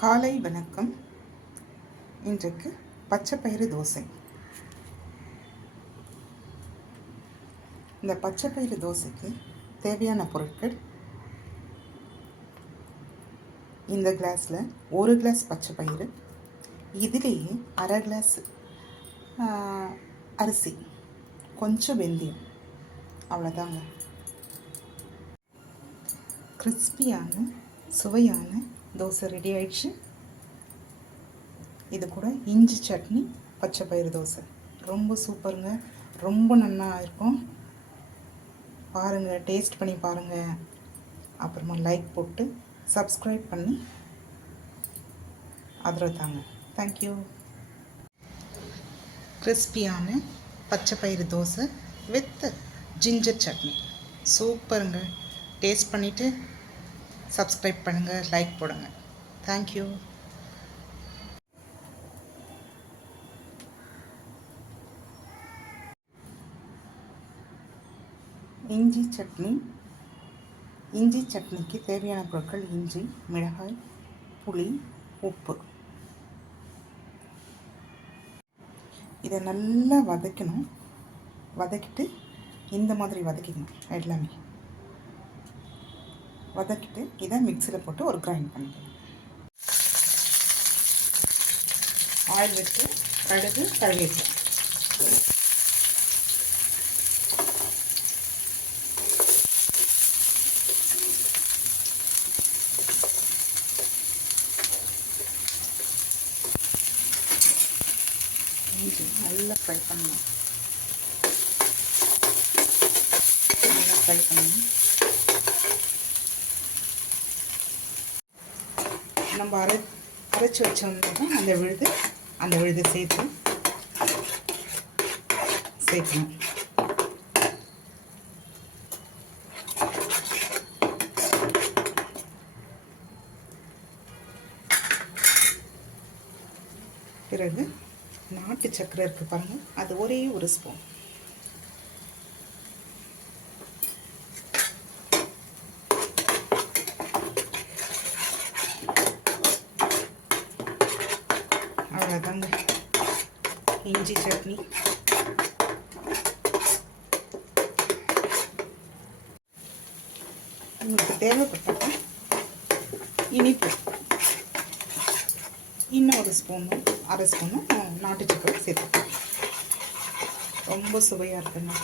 காலை வணக்கம். இன்றைக்கு பச்சை பயிறு தோசை. இந்த பச்சை பயிறு தோசைக்கு தேவையான பொருட்கள் இந்த கிளாஸில் ஒரு கிளாஸ் பச்சை பயிறு இதிலேயே அரை கிளாஸ் அரிசி கொஞ்சம் வெந்தயம். அவ்வளோதாங்க கிறிஸ்பியான சுவையான தோசை ரெடி ஆயிடுச்சு. இது கூட இஞ்சி சட்னி பச்சை பயிறு தோசை. ரொம்ப சூப்பருங்க. ரொம்ப நல்லா இருக்கும். பாருங்கள் டேஸ்ட் பண்ணி பாருங்கள் அப்புறமா லைக் போட்டு சப்ஸ்கிரைப் பண்ணி ஆதரவு தாங்க. தேங்க்யூ கிறிஸ்பியான பச்சை பயிறு தோசை வித் ஜிஞ்சர் சட்னி. சூப்பருங்க. டேஸ்ட் பண்ணிவிட்டு சப்ஸ்கிரைப் பண்ணுங்கள் லைக் போடுங்க. தேங்க்யூ இஞ்சி சட்னி. இஞ்சி சட்னிக்கு தேவையான பொருட்கள் இஞ்சி மிளகாய் புளி உப்பு. இதை நல்லா வதக்கணும். வதக்கிட்டு இந்த மாதிரி வதக்கிக்கணும் எல்லாமே. வதக்கிட்டு இதை மிக்சியில் போட்டு ஒரு கிரைண்ட் பண்ணிக்கலாம். ஆயில் வச்சு கடுகு கழுவிக்கலாம் இஞ்சி நல்லா ஃப்ரை பண்ணணும். நல்லா ஃப்ரை பண்ணணும். நம்ம அரை அரைச்சி வச்சோம்னா அந்த விழுது அந்த விழுது சேர்த்து சேர்க்கணும். பிறகு நாட்டு சக்கரை இருக்குது பாருங்கள் அது ஒரே ஒரு ஸ்பூன் அவ்வளோதாங்க இஞ்சி சட்னி. உங்களுக்கு தேவைப்பட்டால் இனிப்பு. இன்னும் ஒரு ஸ்பூனும் அரை ஸ்பூனும் நாட்டு சக்கரை சேர்த்துக்கலாம். ரொம்ப சுவையாக இருக்குங்க